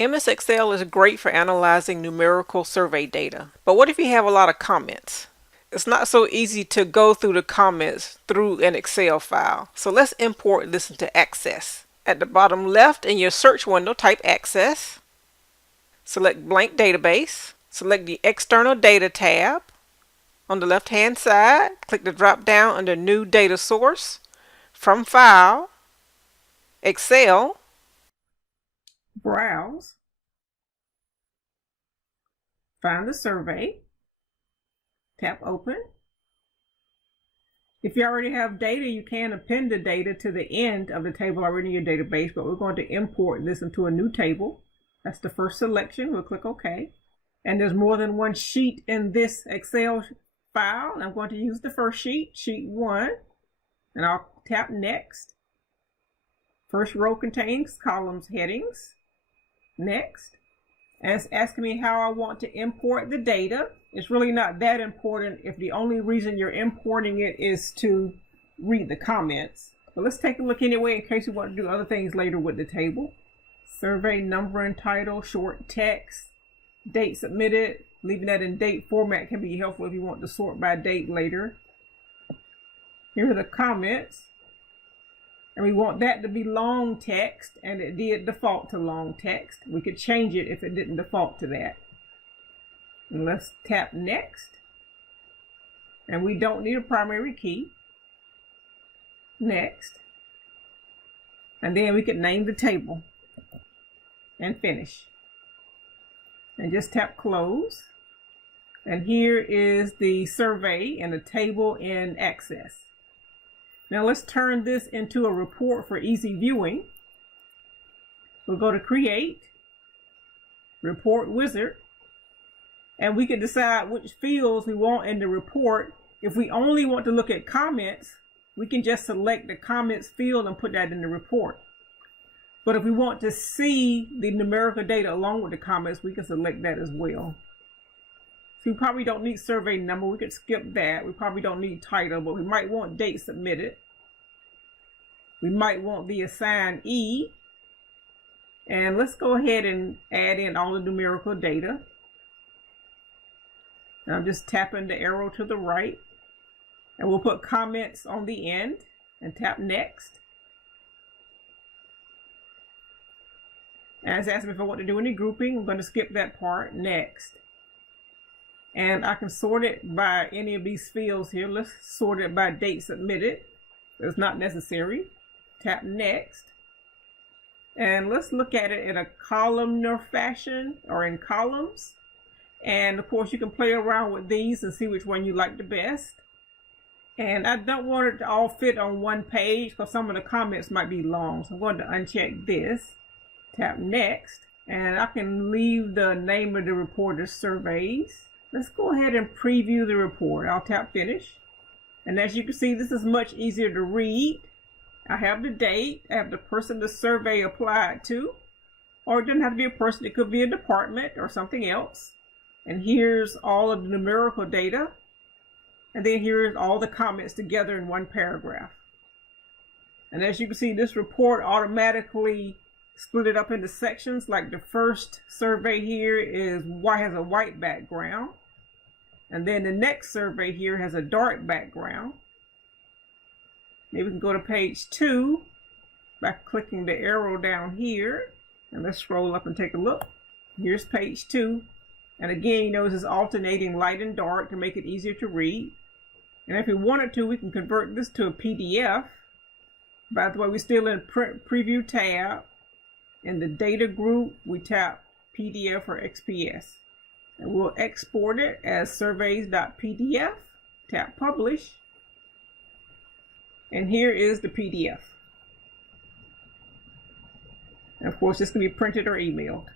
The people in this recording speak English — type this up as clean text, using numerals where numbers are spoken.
MS Excel is great for analyzing numerical survey data, but what if you have a lot of comments? It's not so easy to go through the comments through an Excel file. So let's import this into Access. At the bottom left in your search window, type Access. Select Blank Database. Select the External Data tab. On the left hand side, click the drop down under New Data Source. From File, Excel, Browse, find the survey, tap Open. If you already have data, you can append the data to the end of the table already in your database, but we're going to import this into a new table. That's the first selection. We'll click OK. And there's more than one sheet in this Excel file. And I'm going to use the first sheet, sheet 1, and I'll tap Next. First row contains columns headings. Next. And it's asking me how I want to import the data. It's really not that important if the only reason you're importing it is to read the comments. But let's take a look anyway in case you want to do other things later with the table. Survey number and title, short text, date submitted. Leaving that in date format can be helpful if you want to sort by date later. Here are the comments. And we want that to be long text, and it did default to long text. We could change it if it didn't default to that. And let's tap Next. And we don't need a primary key. Next. And then we could name the table and finish. And just tap Close. And here is the survey and the table in Access. Now let's turn this into a report for easy viewing. We'll go to Create, Report Wizard, and we can decide which fields we want in the report. If we only want to look at comments, we can just select the comments field and put that in the report. But if we want to see the numerical data along with the comments, we can select that as well. So we probably don't need survey number. We could skip that. We probably don't need title, but we might want date submitted. We might want the assignee. And let's go ahead and add in all the numerical data. And I'm just tapping the arrow to the right. And we'll put comments on the end and tap Next. And it's asking me if I want to do any grouping. I'm going to skip that part. Next. And I can sort it by any of these fields here. Let's sort it by date submitted. It's not necessary. Tap Next. And let's look at it in a columnar fashion or in columns. And of course you can play around with these and see which one you like the best. And I don't want it to all fit on one page because some of the comments might be long. So I'm going to uncheck this. Tap Next. And I can leave the name of the report as Surveys. Let's go ahead and preview the report. I'll tap Finish. And as you can see, this is much easier to read. I have the date. I have the person the survey applied to. Or it doesn't have to be a person. It could be a department or something else. And here's all of the numerical data. And then here's all the comments together in one paragraph. And as you can see, this report automatically split it up into sections. Like the first survey here has a white background. And then the next survey here has a dark background. Maybe we can go to page 2 by clicking the arrow down here. And let's scroll up and take a look. Here's page 2. And again, you notice it's alternating light and dark to make it easier to read. And if we wanted to, we can convert this to a PDF. By the way, we're still in Preview tab. In the data group, we tap PDF or XPS. And we'll export it as surveys.pdf. Tap Publish. And here is the PDF. And of course, this can be printed or emailed.